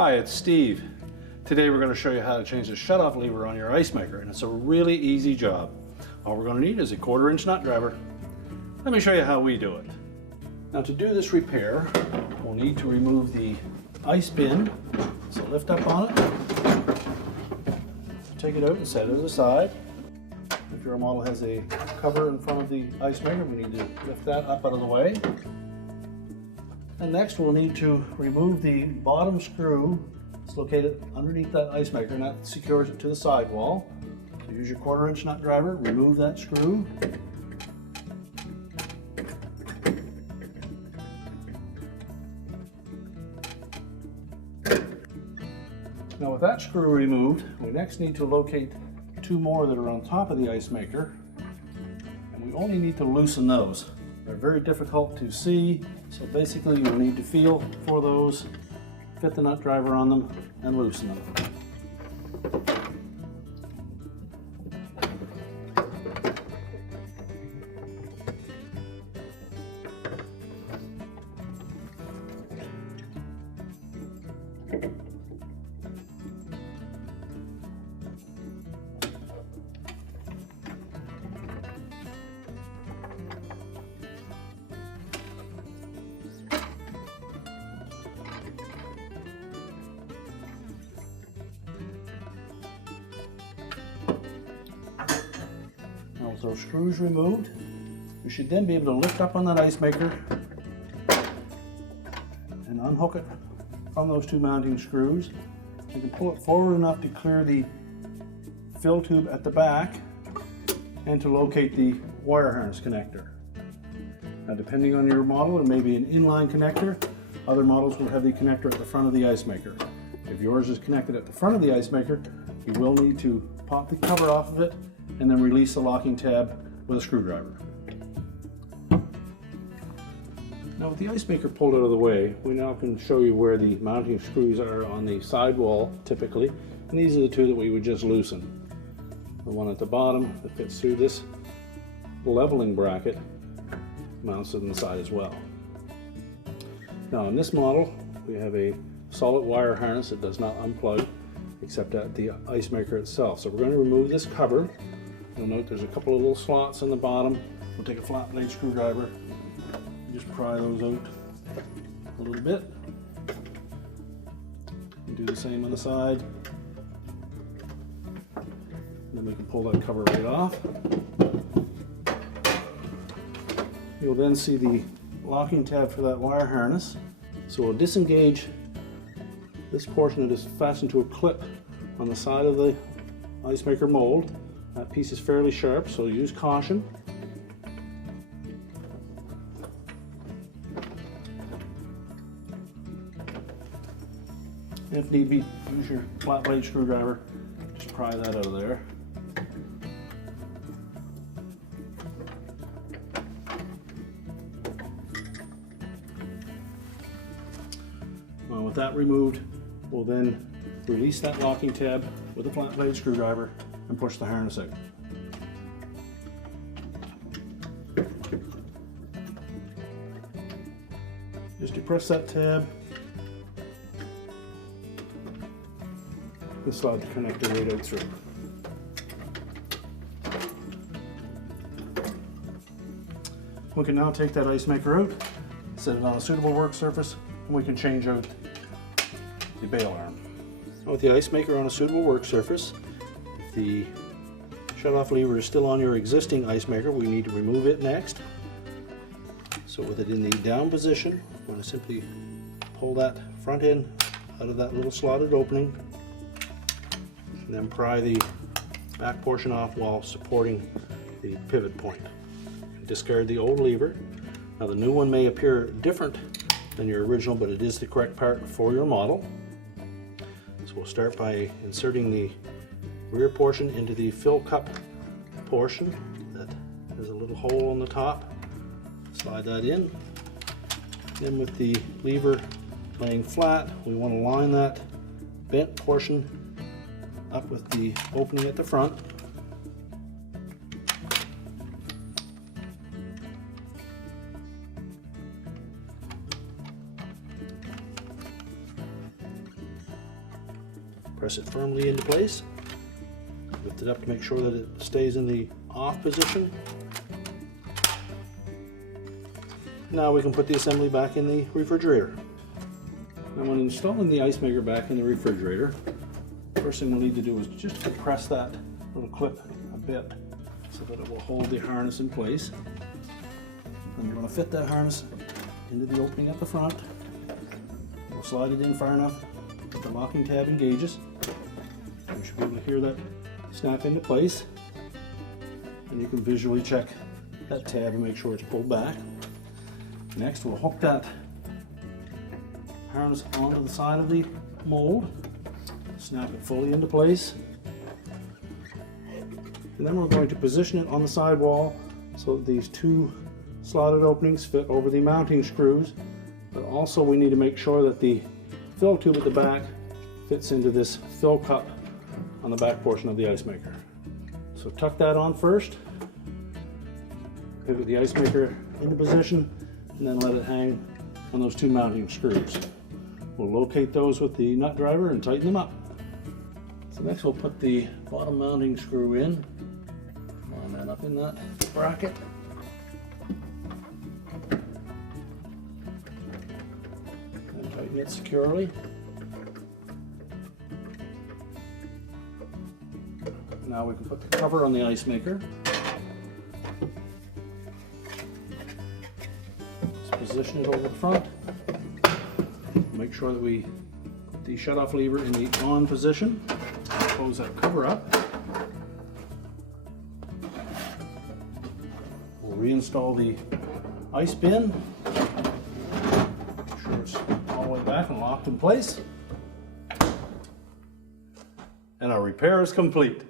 Hi, it's Steve. Today we're going to show you how to change the shutoff lever on your ice maker, and it's a really easy job. All we're going to need is a 1/4-inch nut driver. Let me show you how we do it. Now to do this repair, we'll need to remove the ice bin. So lift up on it, take it out and set it aside. If your model has a cover in front of the ice maker, we need to lift that up out of the way. And next we'll need to remove the bottom screw. It's located underneath that ice maker and that secures it to the sidewall. So use your 1/4-inch nut driver, remove that screw. Now with that screw removed, we next need to locate two more that are on top of the ice maker. And we only need to loosen those. They're very difficult to see, so basically you'll need to feel for those, fit the nut driver on them, and loosen them. With those screws removed, you should then be able to lift up on that ice maker and unhook it from those two mounting screws. You can pull it forward enough to clear the fill tube at the back and to locate the wire harness connector. Now depending on your model, it may be an inline connector. Other models will have the connector at the front of the ice maker. If yours is connected at the front of the ice maker, you will need to pop the cover off of it and then release the locking tab with a screwdriver. Now with the ice maker pulled out of the way, we now can show you where the mounting screws are on the sidewall typically, and these are the two that we would just loosen. The one at the bottom that fits through this leveling bracket mounts it on the side as well. Now in this model, we have a solid wire harness that does not unplug except at the ice maker itself. So we're going to remove this cover. You'll note there's a couple of little slots on the bottom. We'll take a flat blade screwdriver and just pry those out a little bit. And do the same on the side. And then we can pull that cover right off. You'll then see the locking tab for that wire harness. So we'll disengage this portion that is fastened to a clip on the side of the ice maker mold. That piece is fairly sharp, so use caution. If need be, use your flat blade screwdriver. Just pry that out of there. Well, with that removed, we'll then release that locking tab with a flat blade screwdriver and push the harness out. Just depress that tab. And slide the connector right out through. We can now take that ice maker out, set it on a suitable work surface, and we can change out the bail arm. With the ice maker on a suitable work surface, if the shutoff lever is still on your existing ice maker, we need to remove it next. So with it in the down position, we're going to simply pull that front end out of that little slotted opening and then pry the back portion off while supporting the pivot point. Discard the old lever. Now the new one may appear different than your original, but it is the correct part for your model. So we'll start by inserting the rear portion into the fill cup portion that has a little hole on the top. Slide that in. Then with the lever laying flat, we want to line that bent portion up with the opening at the front. Press it firmly into place. Lift it up to make sure that it stays in the off position. Now we can put the assembly back in the refrigerator. Now when installing the ice maker back in the refrigerator, first thing we'll need to do is just compress that little clip a bit so that it will hold the harness in place. And we're going to fit that harness into the opening at the front. We'll slide it in far enough that the locking tab engages. You should be able to hear that snap into place. And you can visually check that tab and make sure it's pulled back. Next, we'll hook that harness onto the side of the mold, snap it fully into place, and then we're going to position it on the side wall so that these two slotted openings fit over the mounting screws, but also we need to make sure that the fill tube at the back fits into this fill cup on the back portion of the ice maker. So tuck that on first, pivot the ice maker into position, and then let it hang on those two mounting screws. We'll locate those with the nut driver and tighten them up. So next we'll put the bottom mounting screw in. Line that up in that bracket. And tighten it securely. Now we can put the cover on the ice maker. Position it over the front. Make sure that we put the shutoff lever in the on position. Close that cover up. We'll reinstall the ice bin. Make sure it's all the way back and locked in place. And our repair is complete.